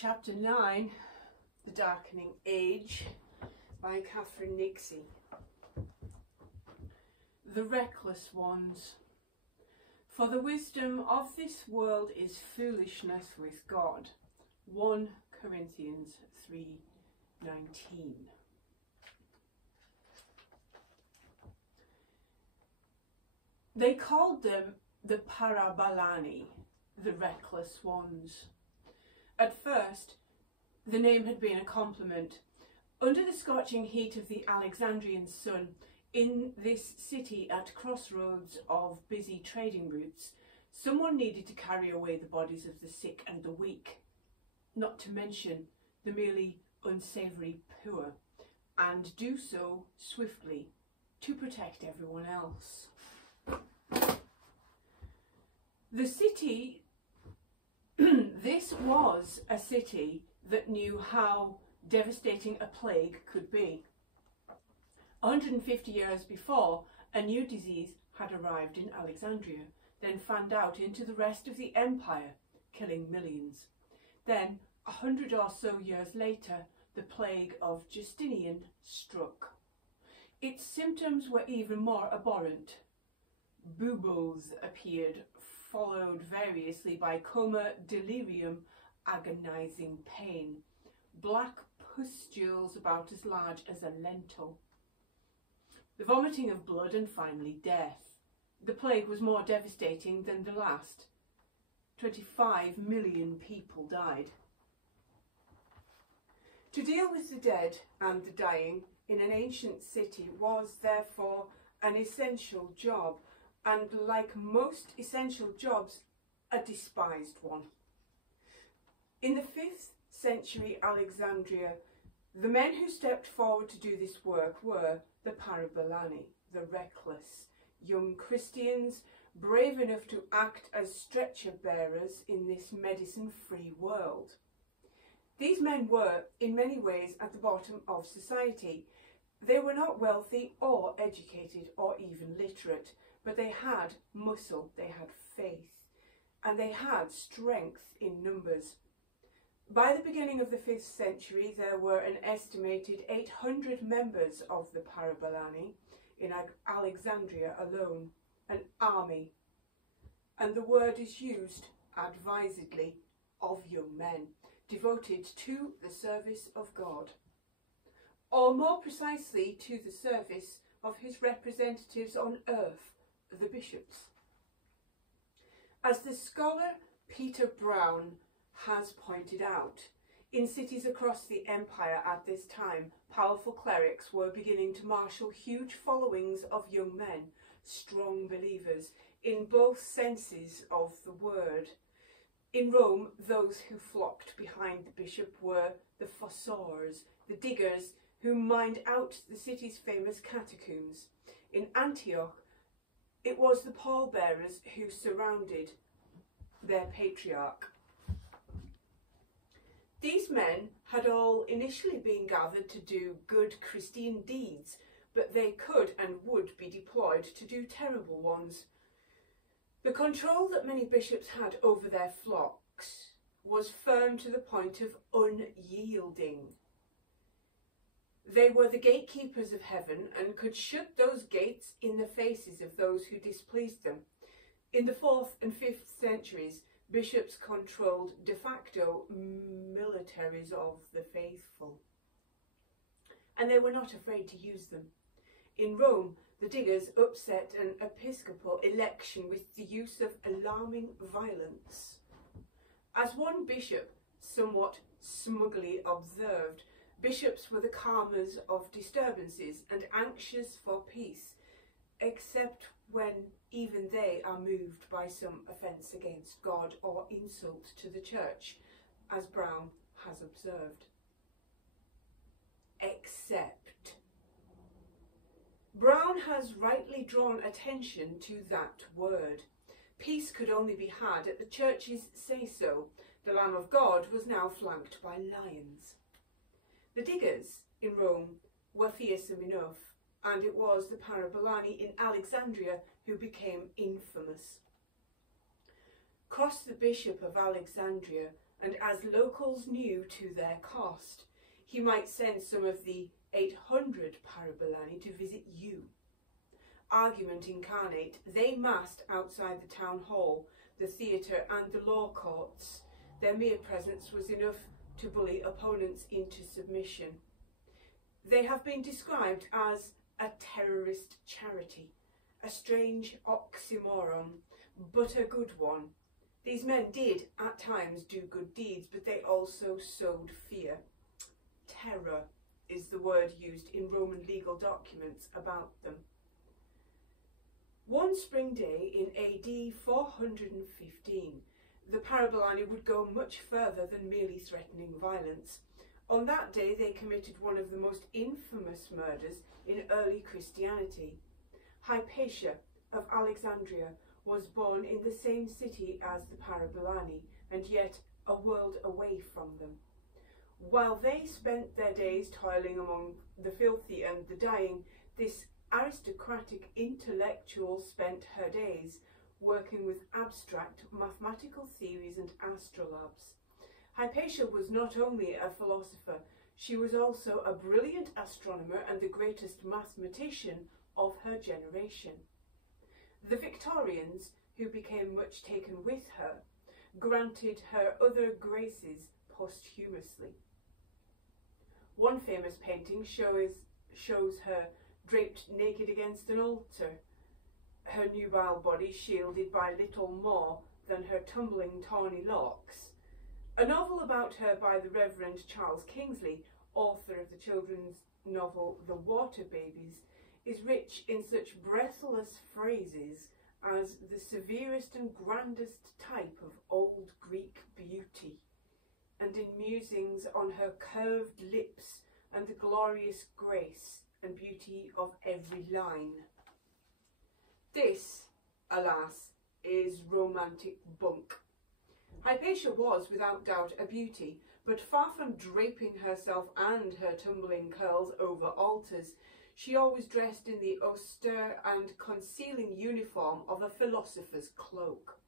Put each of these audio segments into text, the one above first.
Chapter 9, The Darkening Age, by Catherine Nixey. The reckless ones. For the wisdom of this world is foolishness with God. 1 Corinthians 3:19. They called them the Melany, the reckless ones. At first, the name had been a compliment. Under the scorching heat of the Alexandrian sun, in this city at crossroads of busy trading routes, someone needed to carry away the bodies of the sick and the weak, not to mention the merely unsavoury poor, and do so swiftly to protect everyone else. The city, this was a city that knew how devastating a plague could be. 150 years before, a new disease had arrived in Alexandria, then fanned out into the rest of the empire, killing millions. Then, 100 or so years later, the plague of Justinian struck. Its symptoms were even more abhorrent. Buboes appeared, followed variously by coma, delirium, agonizing pain, black pustules about as large as a lentil, the vomiting of blood, and finally death. The plague was more devastating than the last. 25 million people died. To deal with the dead and the dying in an ancient city was therefore an essential job, and like most essential jobs, a despised one. In the 5th century Alexandria, the men who stepped forward to do this work were the Melany, the reckless, young Christians brave enough to act as stretcher bearers in this medicine-free world. These men were, in many ways, at the bottom of society. They were not wealthy or educated or even literate, but they had muscle, they had faith, and they had strength in numbers. By the beginning of the 5th century, there were an estimated 800 members of the Melany in Alexandria alone, an army. And the word is used advisedly of young men, devoted to the service of God, or more precisely to the service of his representatives on earth, the bishops. As the scholar Peter Brown has pointed out, in cities across the empire at this time, powerful clerics were beginning to marshal huge followings of young men, strong believers in both senses of the word. In Rome, those who flocked behind the bishop were the fossors, the diggers who mined out the city's famous catacombs. In Antioch, it was the pallbearers who surrounded their patriarch. These men had all initially been gathered to do good Christian deeds, but they could and would be deployed to do terrible ones. The control that many bishops had over their flocks was firm to the point of unyielding. They were the gatekeepers of heaven and could shut those gates in the faces of those who displeased them. In the 4th and 5th centuries, bishops controlled de facto militaries of the faithful, and they were not afraid to use them. In Rome, the diggers upset an episcopal election with the use of alarming violence. As one bishop somewhat smugly observed, bishops were the calmers of disturbances and anxious for peace, except when even they are moved by some offence against God or insult to the church, as Brown has observed. Except. Brown has rightly drawn attention to that word. Peace could only be had at the church's say-so. The Lamb of God was now flanked by lions. The diggers in Rome were fearsome enough, and it was the Melany in Alexandria who became infamous. Cross the Bishop of Alexandria and as locals knew to their cost, he might send some of the 800 Parabolani to visit you. Argument incarnate, they massed outside the town hall, the theatre and the law courts. Their mere presence was enough to bully opponents into submission. They have been described as a terrorist charity, a strange oxymoron, but a good one. These men did, at times, do good deeds, but they also sowed fear. Terror is the word used in Roman legal documents about them. One spring day in AD 415, the Parabolani would go much further than merely threatening violence. On that day they committed one of the most infamous murders in early Christianity. Hypatia of Alexandria was born in the same city as the Parabolani, and yet a world away from them. While they spent their days toiling among the filthy and the dying, this aristocratic intellectual spent her days working with abstract mathematical theories and astrolabes. Hypatia was not only a philosopher, she was also a brilliant astronomer and the greatest mathematician of her generation. The Victorians, who became much taken with her, granted her other graces posthumously. One famous painting shows her draped naked against an altar, her nubile body shielded by little more than her tumbling tawny locks. A novel about her by the Reverend Charles Kingsley, author of the children's novel The Water Babies, is rich in such breathless phrases as the severest and grandest type of old Greek beauty, and in musings on her curved lips and the glorious grace and beauty of every line. This, alas, is romantic bunk. Hypatia was, without doubt, a beauty, but far from draping herself and her tumbling curls over altars, she always dressed in the austere and concealing uniform of a philosopher's cloak.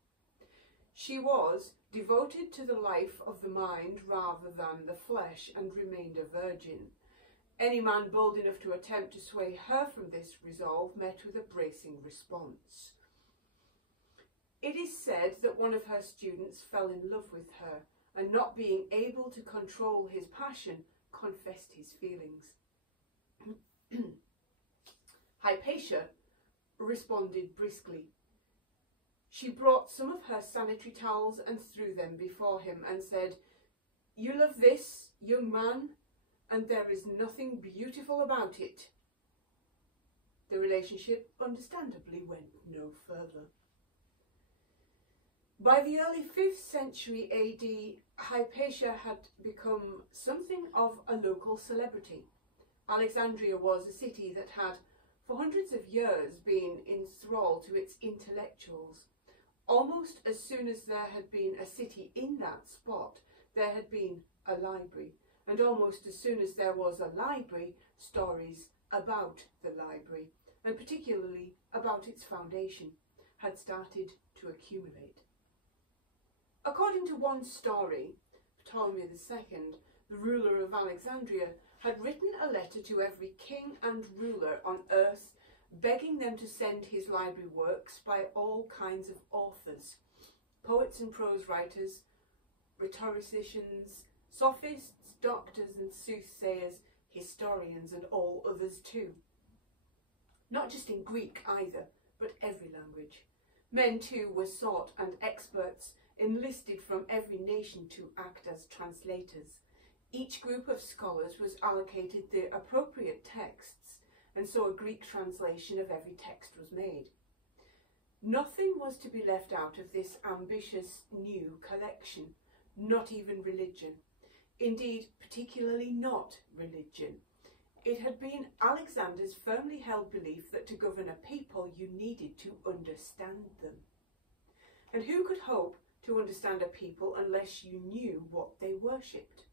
She was devoted to the life of the mind rather than the flesh, and remained a virgin. Any man bold enough to attempt to sway her from this resolve met with a bracing response. It is said that one of her students fell in love with her, and not being able to control his passion, confessed his feelings. Hypatia responded briskly. She brought some of her sanitary towels and threw them before him and said, "You love this, young man, and there is nothing beautiful about it." The relationship understandably went no further. By the early 5th century AD, Hypatia had become something of a local celebrity. Alexandria was a city that had, for hundreds of years, been in thrall to its intellectuals. Almost as soon as there had been a city in that spot, there had been a library. And almost as soon as there was a library, stories about the library, and particularly about its foundation, had started to accumulate. According to one story, Ptolemy II, the ruler of Alexandria, had written a letter to every king and ruler on earth, begging them to send his library works by all kinds of authors, poets and prose writers, rhetoricians, sophists, doctors and soothsayers, historians and all others too. Not just in Greek either, but every language. Men too were sought, and experts enlisted from every nation to act as translators. Each group of scholars was allocated the appropriate texts, and so a Greek translation of every text was made. Nothing was to be left out of this ambitious new collection, not even religion. Indeed, particularly not religion. It had been Alexander's firmly held belief that to govern a people you needed to understand them. And who could hope to understand a people unless you knew what they worshipped?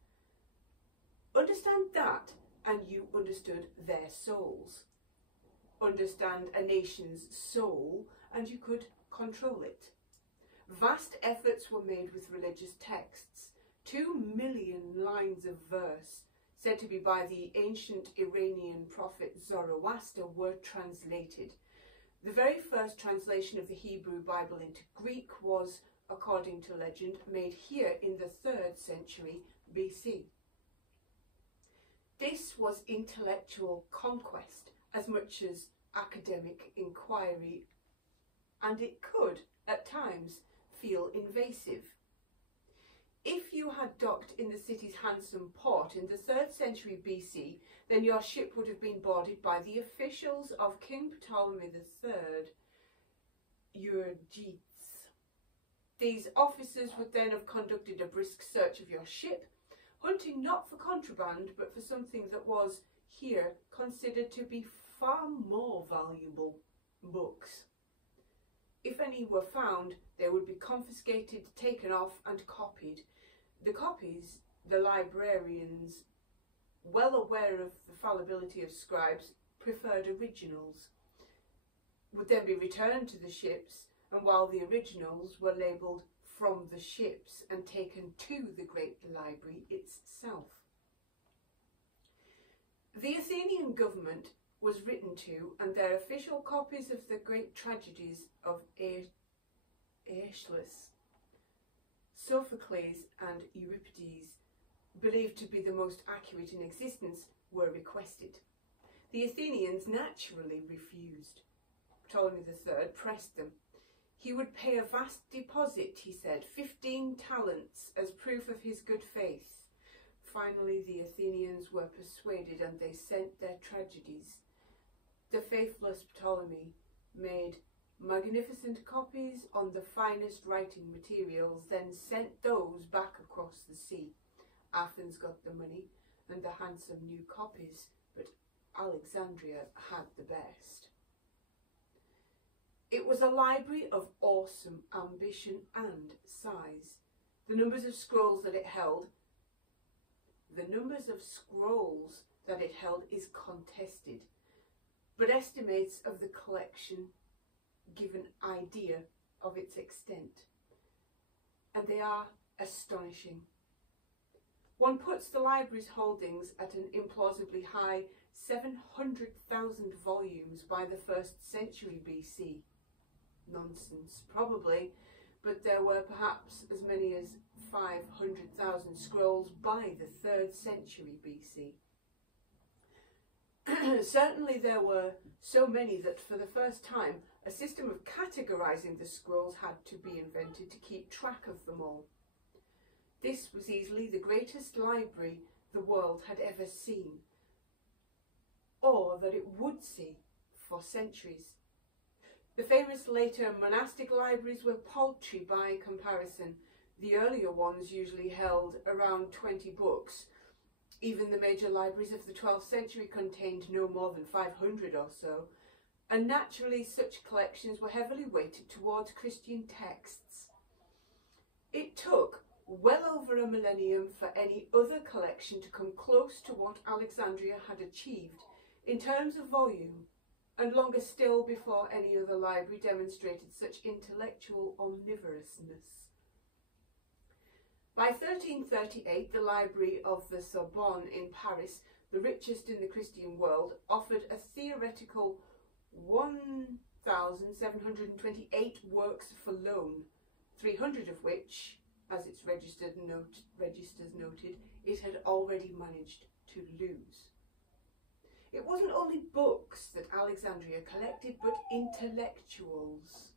Understand that, and you understood their souls. Understand a nation's soul, and you could control it. Vast efforts were made with religious texts 2 million lines of verse, said to be by the ancient Iranian prophet Zoroaster, were translated. The very first translation of the Hebrew Bible into Greek was, according to legend, made here in the 3rd century BC. This was intellectual conquest as much as academic inquiry, and it could, at times, feel invasive. If you had docked in the city's handsome port in the 3rd century BC, then your ship would have been boarded by the officials of King Ptolemy III, Euergetes. These officers would then have conducted a brisk search of your ship, hunting not for contraband, but for something that was, here, considered to be far more valuable: books. If any were found, they would be confiscated, taken off and copied. The copies, the librarians, well aware of the fallibility of scribes, preferred originals, would then be returned to the ships, and while the originals were labelled from the ships and taken to the great library itself. The Athenian government was written to, and their official copies of the great tragedies of Aeschylus, Sophocles and Euripides, believed to be the most accurate in existence, were requested. The Athenians naturally refused. Ptolemy III pressed them. He would pay a vast deposit, he said, 15 talents as proof of his good faith. Finally, the Athenians were persuaded, and they sent their tragedies. The faithless Ptolemy made magnificent copies on the finest writing materials, then sent those back across the sea. Athens got the money and the handsome new copies, but Alexandria had the best. It was a library of awesome ambition and size. The numbers of scrolls that it held is contested, but estimates of the collection give an idea of its extent, and they are astonishing. One puts the library's holdings at an implausibly high 700,000 volumes by the 1st century BC. Nonsense, probably, but there were perhaps as many as 500,000 scrolls by the 3rd century BC. Certainly there were so many that for the first time a system of categorizing the scrolls had to be invented to keep track of them all. This was easily the greatest library the world had ever seen, or that it would see for centuries. The famous later monastic libraries were paltry by comparison. The earlier ones usually held around 20 books. Even the major libraries of the 12th century contained no more than 500 or so, and naturally such collections were heavily weighted towards Christian texts. It took well over a millennium for any other collection to come close to what Alexandria had achieved in terms of volume, and longer still before any other library demonstrated such intellectual omnivorousness. By 1338, the Library of the Sorbonne in Paris, the richest in the Christian world, offered a theoretical 1,728 works for loan, 300 of which, as its registers noted, it had already managed to lose. It wasn't only books that Alexandria collected, but intellectuals.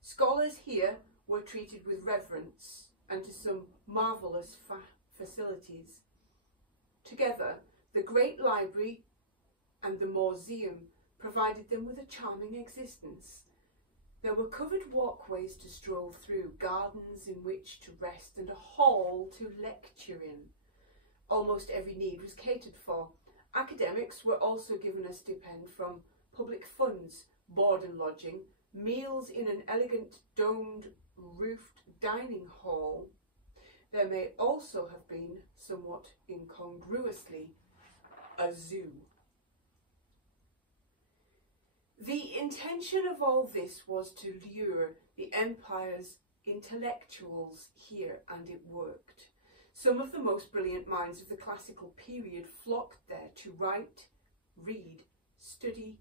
Scholars here were treated with reverence and to some marvellous facilities. Together, the great library and the museum provided them with a charming existence. There were covered walkways to stroll through, gardens in which to rest, and a hall to lecture in. Almost every need was catered for. Academics were also given a stipend from public funds, board and lodging, meals in an elegant domed roofed dining hall. There may also have been, somewhat incongruously, a zoo. The intention of all this was to lure the empire's intellectuals here, and it worked. Some of the most brilliant minds of the classical period flocked there to write, read, study,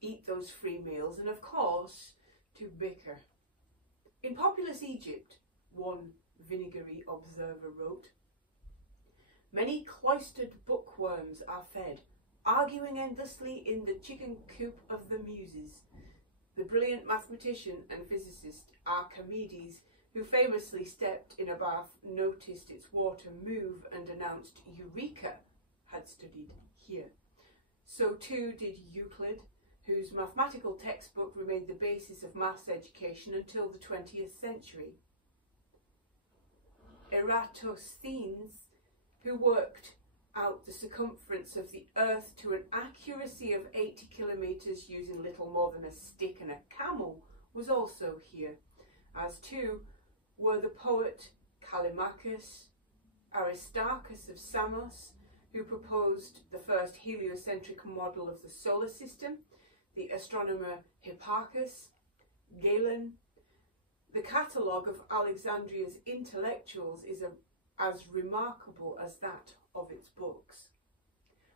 eat those free meals, and of course, to bicker. In populous Egypt, one vinegary observer wrote, "Many cloistered bookworms are fed, arguing endlessly in the chicken coop of the muses. The brilliant mathematician and physicist Archimedes, who famously stepped in a bath, noticed its water move and announced Eureka, had studied here. So too did Euclid, whose mathematical textbook remained the basis of maths education until the 20th century. Eratosthenes, who worked out the circumference of the Earth to an accuracy of 80 kilometres using little more than a stick and a camel, was also here, as too were the poet Callimachus, Aristarchus of Samos, who proposed the first heliocentric model of the solar system, the astronomer Hipparchus, Galen. The catalogue of Alexandria's intellectuals is as remarkable as that of its books.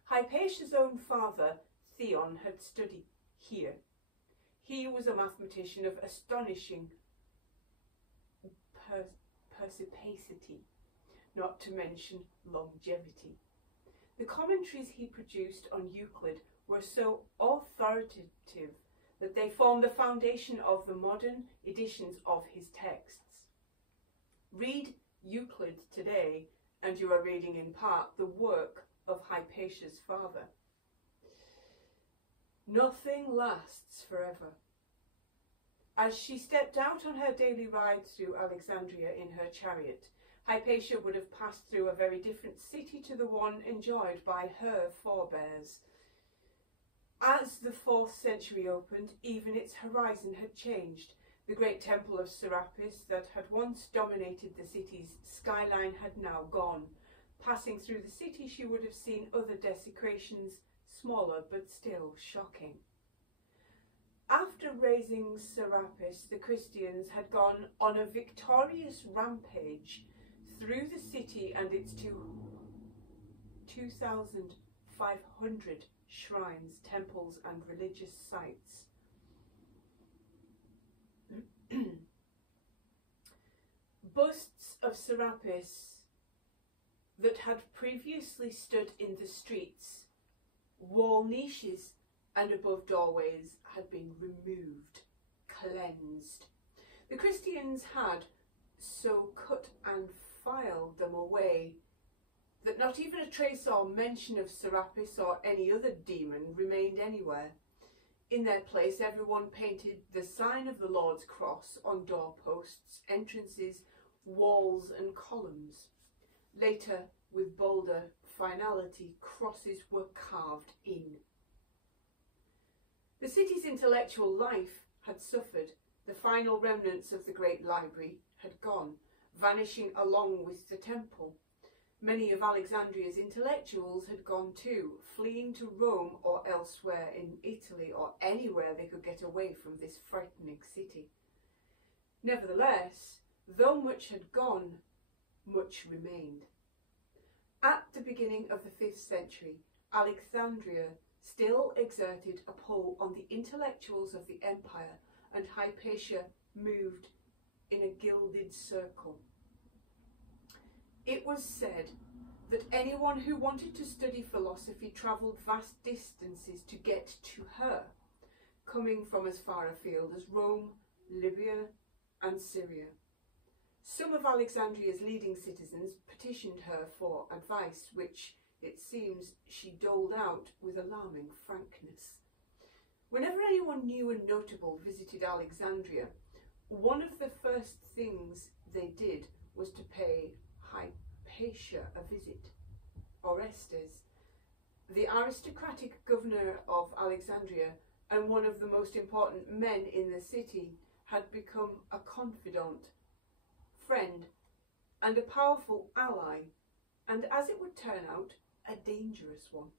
Hypatia's own father, Theon, had studied here. He was a mathematician of astonishing perspicacity, not to mention longevity. The commentaries he produced on Euclid were so authoritative that they form the foundation of the modern editions of his texts. Read Euclid today, and you are reading in part the work of Hypatia's father. Nothing lasts forever. As she stepped out on her daily ride through Alexandria in her chariot, Hypatia would have passed through a very different city to the one enjoyed by her forebears. As the 4th century opened, even its horizon had changed. The great temple of Serapis that had once dominated the city's skyline had now gone. Passing through the city, she would have seen other desecrations, smaller but still shocking. After razing Serapis, the Christians had gone on a victorious rampage through the city and its 2,500 shrines, temples and religious sites. Busts of Serapis that had previously stood in the streets, wall niches and above doorways had been removed, cleansed. The Christians had so cut and filed them away that not even a trace or mention of Serapis or any other demon remained anywhere. In their place, everyone painted the sign of the Lord's cross on doorposts, entrances, walls and columns. Later, with bolder finality, crosses were carved in. The city's intellectual life had suffered. The final remnants of the great library had gone, vanishing along with the temple. Many of Alexandria's intellectuals had gone too, fleeing to Rome or elsewhere in Italy or anywhere they could get away from this frightening city. Nevertheless, though much had gone, much remained. At the beginning of the 5th century, Alexandria still exerted a pull on the intellectuals of the empire, and Hypatia moved in a gilded circle. It was said that anyone who wanted to study philosophy travelled vast distances to get to her, coming from as far afield as Rome, Libya and Syria. Some of Alexandria's leading citizens petitioned her for advice, which, it seems, she doled out with alarming frankness. Whenever anyone new and notable visited Alexandria, one of the first things they did was to pay Hypatia a visit. Orestes, the aristocratic governor of Alexandria and one of the most important men in the city, had become a confidant, friend and a powerful ally, and as it would turn out, a dangerous one.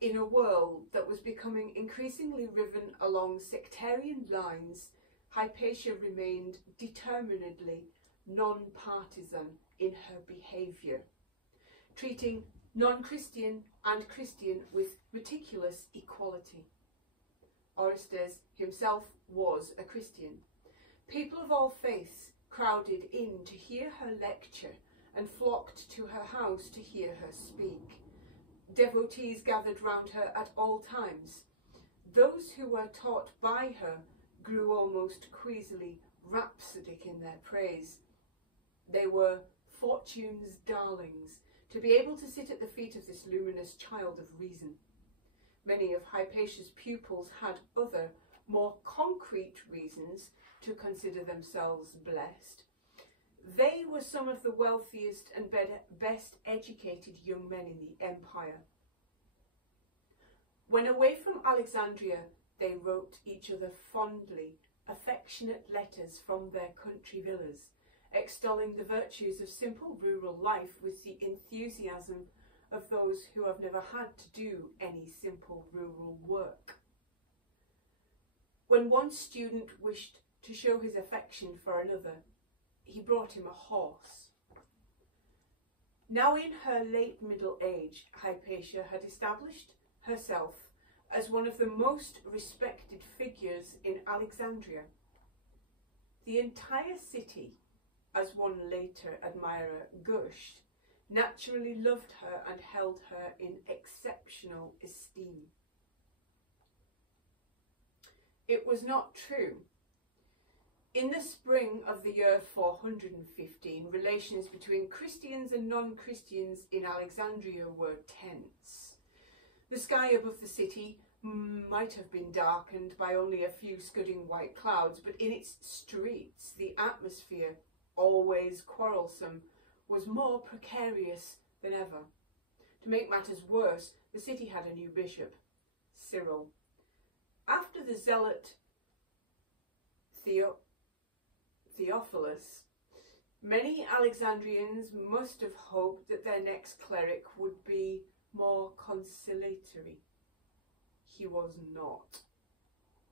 In a world that was becoming increasingly riven along sectarian lines, Hypatia remained determinedly non-partisan in her behaviour, treating non-Christian and Christian with meticulous equality. Orestes himself was a Christian. People of all faiths crowded in to hear her lecture and flocked to her house to hear her speak. Devotees gathered round her at all times. Those who were taught by her grew almost queasily rhapsodic in their praise. They were fortune's darlings, to be able to sit at the feet of this luminous child of reason. Many of Hypatia's pupils had other, more concrete reasons to consider themselves blessed. They were some of the wealthiest and best educated young men in the empire. When away from Alexandria, they wrote each other fondly affectionate letters from their country villas, extolling the virtues of simple rural life with the enthusiasm of those who have never had to do any simple rural work. When one student wished to show his affection for another, he brought him a horse. Now in her late middle age, Hypatia had established herself as one of the most respected figures in Alexandria. The entire city, as one later admirer gushed, naturally loved her and held her in exceptional esteem. It was not true. In the spring of the year 415, relations between Christians and non-Christians in Alexandria were tense. The sky above the city might have been darkened by only a few scudding white clouds, but in its streets the atmosphere, always quarrelsome, was more precarious than ever. To make matters worse, the city had a new bishop, Cyril. After the zealot Theophilus, many Alexandrians must have hoped that their next cleric would be more conciliatory. He was not.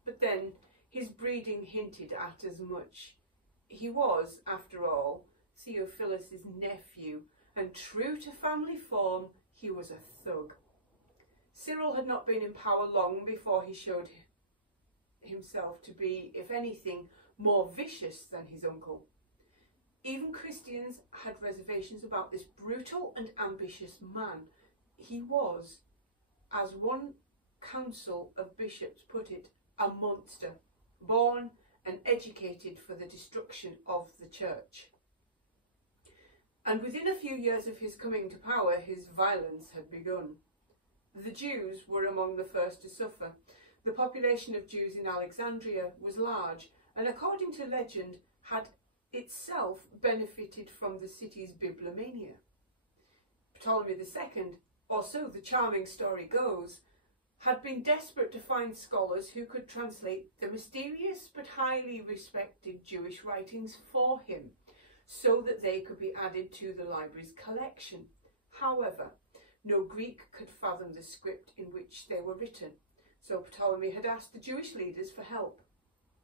But then his breeding hinted at as much. He was, after all, Theophilus's nephew, and true to family form, he was a thug. Cyril had not been in power long before he showed himself to be, if anything, more vicious than his uncle. Even Christians had reservations about this brutal and ambitious man. He was, as one council of bishops put it, a monster, born and educated for the destruction of the church. And within a few years of his coming to power, his violence had begun. The Jews were among the first to suffer. The population of Jews in Alexandria was large, and according to legend, had itself benefited from the city's bibliomania. Ptolemy II, or so the charming story goes, had been desperate to find scholars who could translate the mysterious but highly respected Jewish writings for him, so that they could be added to the library's collection. However, no Greek could fathom the script in which they were written, so Ptolemy had asked the Jewish leaders for help.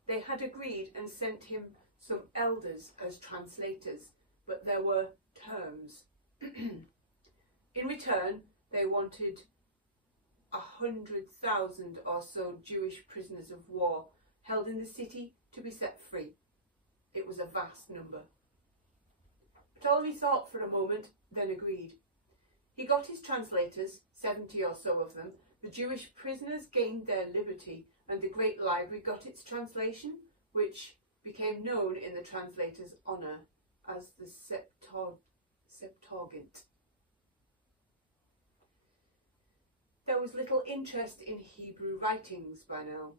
They had agreed and sent him some elders as translators, but there were terms. In return, they wanted 100,000 or so Jewish prisoners of war held in the city to be set free. It was a vast number. Ptolemy thought for a moment, then agreed. He got his translators, 70 or so of them. The Jewish prisoners gained their liberty, and the great library got its translation, which became known in the translator's honour as the Septuagint. There was little interest in Hebrew writings by now.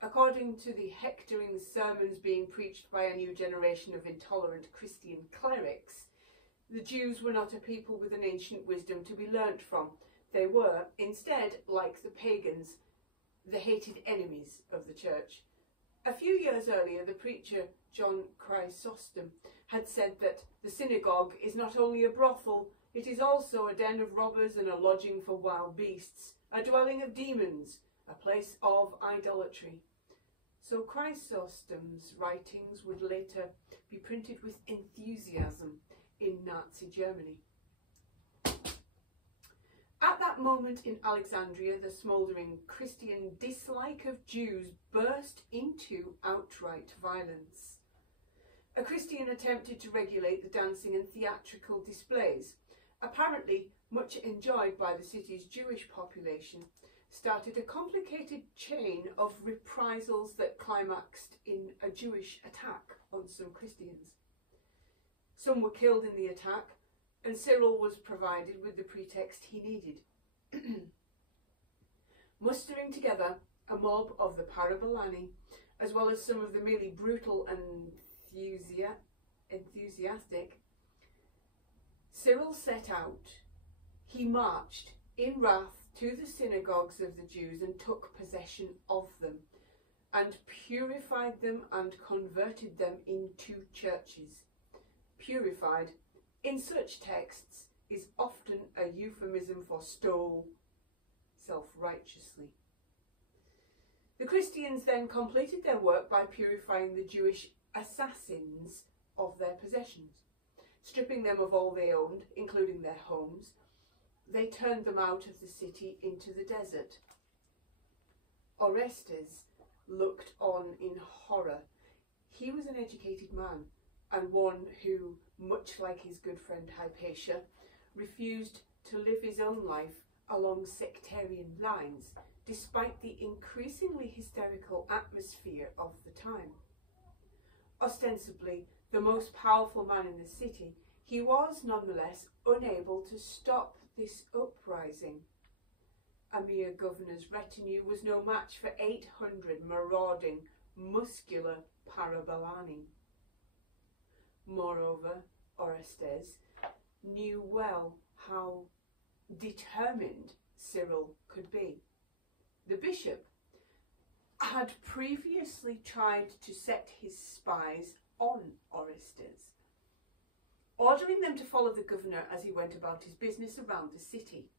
According to the hectoring sermons being preached by a new generation of intolerant Christian clerics, the Jews were not a people with an ancient wisdom to be learnt from. They were, instead, like the pagans, the hated enemies of the church. A few years earlier, the preacher John Chrysostom had said that the synagogue is not only a brothel, it is also a den of robbers and a lodging for wild beasts, a dwelling of demons, a place of idolatry. so Chrysostom's writings would later be printed with enthusiasm in Nazi Germany. At that moment in Alexandria, the smouldering Christian dislike of Jews burst into outright violence. A Christian attempted to regulate the dancing and theatrical displays, apparently much enjoyed by the city's Jewish population, started a complicated chain of reprisals that climaxed in a Jewish attack on some Christians. Some were killed in the attack, and Cyril was provided with the pretext he needed. Mustering together a mob of the Parabolani, as well as some of the merely brutal and enthusiastic, Cyril set out. He marched in wrath to the synagogues of the Jews and took possession of them, and purified them and converted them into churches. Purified, in such texts, is often a euphemism for stole self-righteously. The Christians then completed their work by purifying the Jewish assassins of their possessions. Stripping them of all they owned, including their homes, they turned them out of the city into the desert. Orestes looked on in horror. He was an educated man, and one who, much like his good friend Hypatia, refused to live his own life along sectarian lines, despite the increasingly hysterical atmosphere of the time. Ostensibly the most powerful man in the city, he was nonetheless unable to stop this uprising. A mere governor's retinue was no match for 800 marauding, muscular Parabolani. Moreover, Orestes knew well how determined Cyril could be. The bishop had previously tried to set his spies on Orestes, ordering them to follow the governor as he went about his business around the city,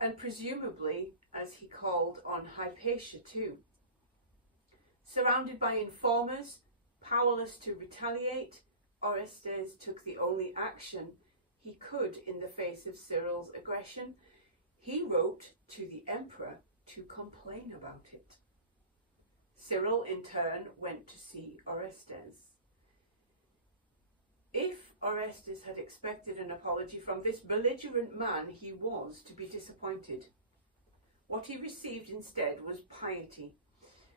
and presumably as he called on Hypatia too. Surrounded by informers, powerless to retaliate, Orestes took the only action he could in the face of Cyril's aggression. He wrote to the emperor to complain about it. Cyril in turn went to see Orestes. If Orestes had expected an apology from this belligerent man, he was to be disappointed. What he received instead was piety.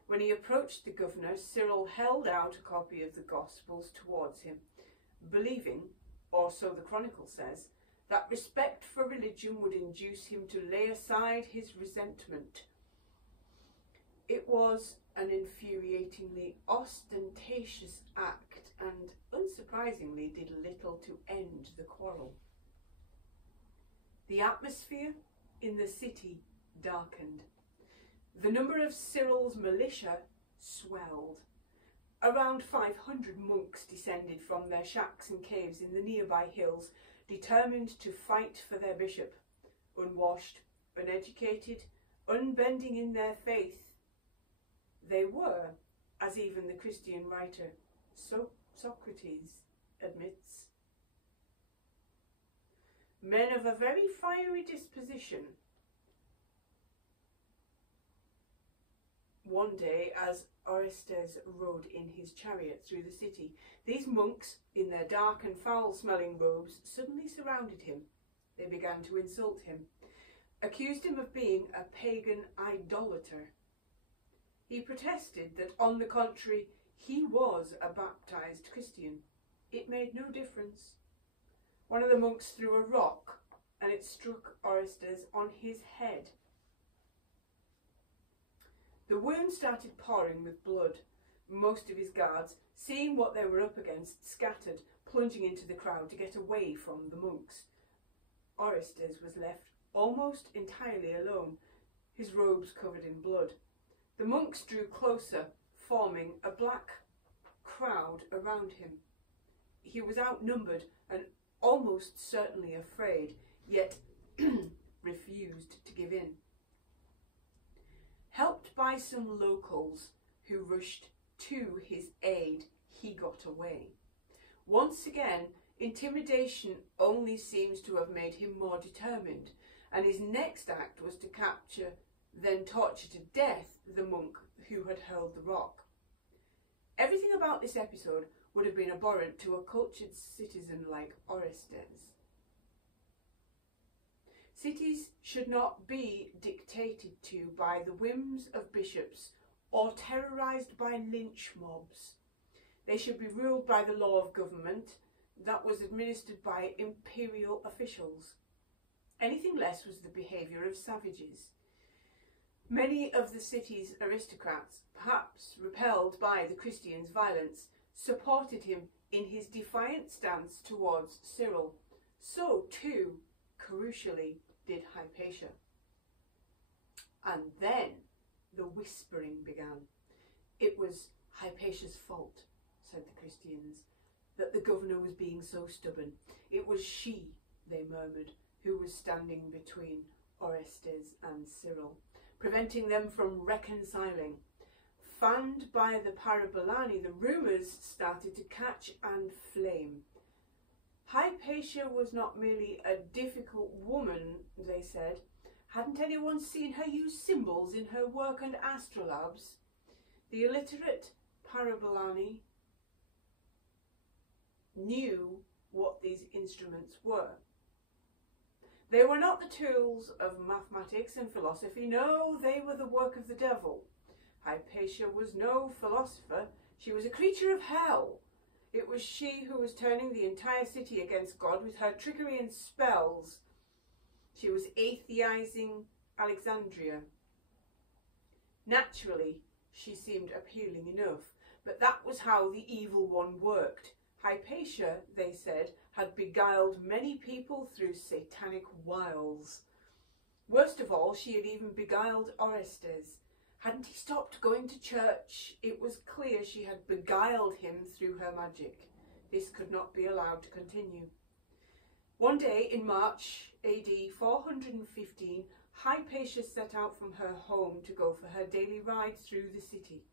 When he approached the governor, Cyril held out a copy of the Gospels towards him, believing, or so the Chronicle says, that respect for religion would induce him to lay aside his resentment. It was an infuriatingly ostentatious act, and unsurprisingly did little to end the quarrel. The atmosphere in the city darkened. The number of Cyril's militia swelled. Around 500 monks descended from their shacks and caves in the nearby hills, determined to fight for their bishop. Unwashed, uneducated, unbending in their faith, they were, as even the Christian writer Socrates admits, men of a very fiery disposition. One day, as Orestes rode in his chariot through the city, these monks, in their dark and foul-smelling robes, suddenly surrounded him. They began to insult him, accused him of being a pagan idolater. He protested that, on the contrary, he was a baptized Christian. It made no difference. One of the monks threw a rock, and it struck Orestes on his head. The wound started pouring with blood. Most of his guards, seeing what they were up against, scattered, plunging into the crowd to get away from the monks. Orestes was left almost entirely alone, his robes covered in blood. The monks drew closer, forming a black crowd around him. He was outnumbered and almost certainly afraid, yet refused to give in. Helped by some locals who rushed to his aid, he got away. Once again, intimidation only seems to have made him more determined, and his next act was to capture, then torture to death, the monk who had hurled the rock. Everything about this episode would have been abhorrent to a cultured citizen like Orestes. Cities should not be dictated to by the whims of bishops or terrorised by lynch mobs. They should be ruled by the law of government that was administered by imperial officials. Anything less was the behaviour of savages. Many of the city's aristocrats, perhaps repelled by the Christians' violence, supported him in his defiant stance towards Cyril. So too, crucially, did Hypatia. And then the whispering began. It was Hypatia's fault, said the Christians, that the governor was being so stubborn. It was she, they murmured, who was standing between Orestes and Cyril, preventing them from reconciling. Fanned by the Parabolani, the rumours started to catch and flame. Hypatia was not merely a difficult woman, they said. Hadn't anyone seen her use symbols in her work and astrolabes? The illiterate Parabolani knew what these instruments were. They were not the tools of mathematics and philosophy. No, they were the work of the devil. Hypatia was no philosopher. She was a creature of hell. It was she who was turning the entire city against God with her trickery and spells. She was atheizing Alexandria. Naturally, she seemed appealing enough, but that was how the evil one worked. Hypatia, they said, had beguiled many people through satanic wiles. Worst of all, she had even beguiled Orestes. Hadn't he stopped going to church? It was clear she had beguiled him through her magic. This could not be allowed to continue. One day in March AD 415, Hypatia set out from her home to go for her daily ride through the city.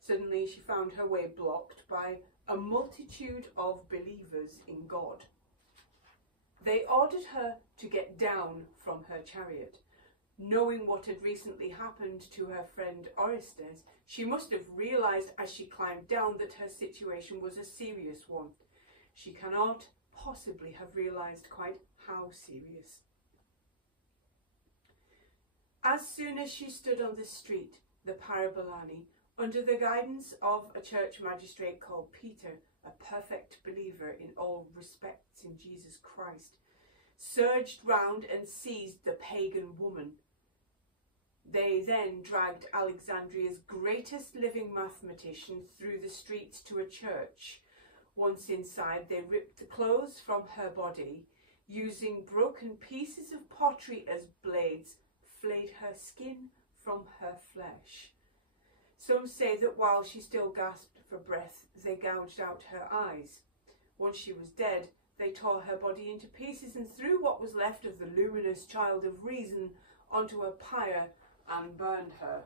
Suddenly she found her way blocked by a multitude of believers in God. They ordered her to get down from her chariot. Knowing what had recently happened to her friend Orestes, she must have realised as she climbed down that her situation was a serious one. She cannot possibly have realised quite how serious. As soon as she stood on the street, the Parabolani, under the guidance of a church magistrate called Peter, a perfect believer in all respects in Jesus Christ, surged round and seized the pagan woman. They then dragged Alexandria's greatest living mathematician through the streets to a church. Once inside, they ripped the clothes from her body, using broken pieces of pottery as blades, flayed her skin from her flesh. Some say that while she still gasped for breath, they gouged out her eyes. Once she was dead, they tore her body into pieces and threw what was left of the luminous child of reason onto a pyre and burned her.